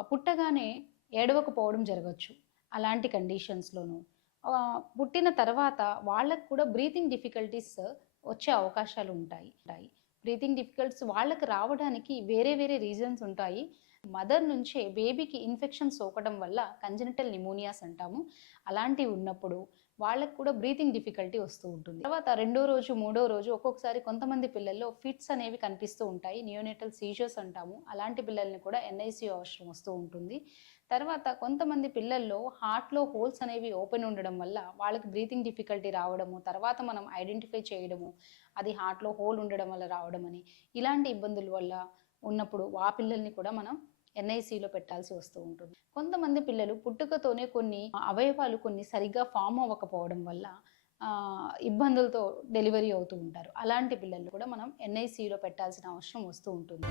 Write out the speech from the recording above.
పుట్టగానే ఏడవకపోవడం జరగచ్చు అలాంటి కండిషన్స్లోనూ. పుట్టిన తర్వాత వాళ్ళకు కూడా బ్రీతింగ్ డిఫికల్టీస్ వచ్చే అవకాశాలు ఉంటాయి ఉంటాయి. బ్రీతింగ్ డిఫికల్ట్స్ వాళ్ళకి రావడానికి వేరే వేరే రీజన్స్ ఉంటాయి. మదర్ నుంచే బేబీకి ఇన్ఫెక్షన్ సోకడం వల్ల కంజనిటల్ నిమోనియాస్ అంటాము. అలాంటివి ఉన్నప్పుడు వాళ్ళకు కూడా బ్రీతింగ్ డిఫికల్టీ వస్తూ ఉంటుంది. తర్వాత రెండో రోజు మూడో రోజు ఒక్కొక్కసారి కొంతమంది పిల్లల్లో ఫిట్స్ అనేవి కనిపిస్తూ ఉంటాయి. నియోనేటల్ సీజర్స్ అంటాము. అలాంటి పిల్లల్ని కూడా ఎన్ఐసి అవసరం వస్తూ ఉంటుంది. తర్వాత కొంతమంది పిల్లల్లో హార్ట్లో హోల్స్ అనేవి ఓపెన్ ఉండడం వల్ల వాళ్ళకి బ్రీతింగ్ డిఫికల్టీ రావడము తర్వాత మనం ఐడెంటిఫై చేయడము అది హార్ట్లో హోల్ ఉండడం వల్ల రావడం అని ఇలాంటి ఇబ్బందుల వల్ల ఉన్నప్పుడు ఆ పిల్లల్ని కూడా మనం ఎన్ఐసిలో పెట్టాల్సి వస్తూ ఉంటుంది. కొంతమంది పిల్లలు పుట్టుకతోనే కొన్ని అవయవాలు కొన్ని సరిగ్గా ఫామ్ అవ్వకపోవడం వల్ల ఇబ్బందులతో డెలివరీ అవుతూ ఉంటారు. అలాంటి పిల్లలు కూడా మనం ఎన్ఐసిలో పెట్టాల్సిన అవసరం వస్తూ ఉంటుంది.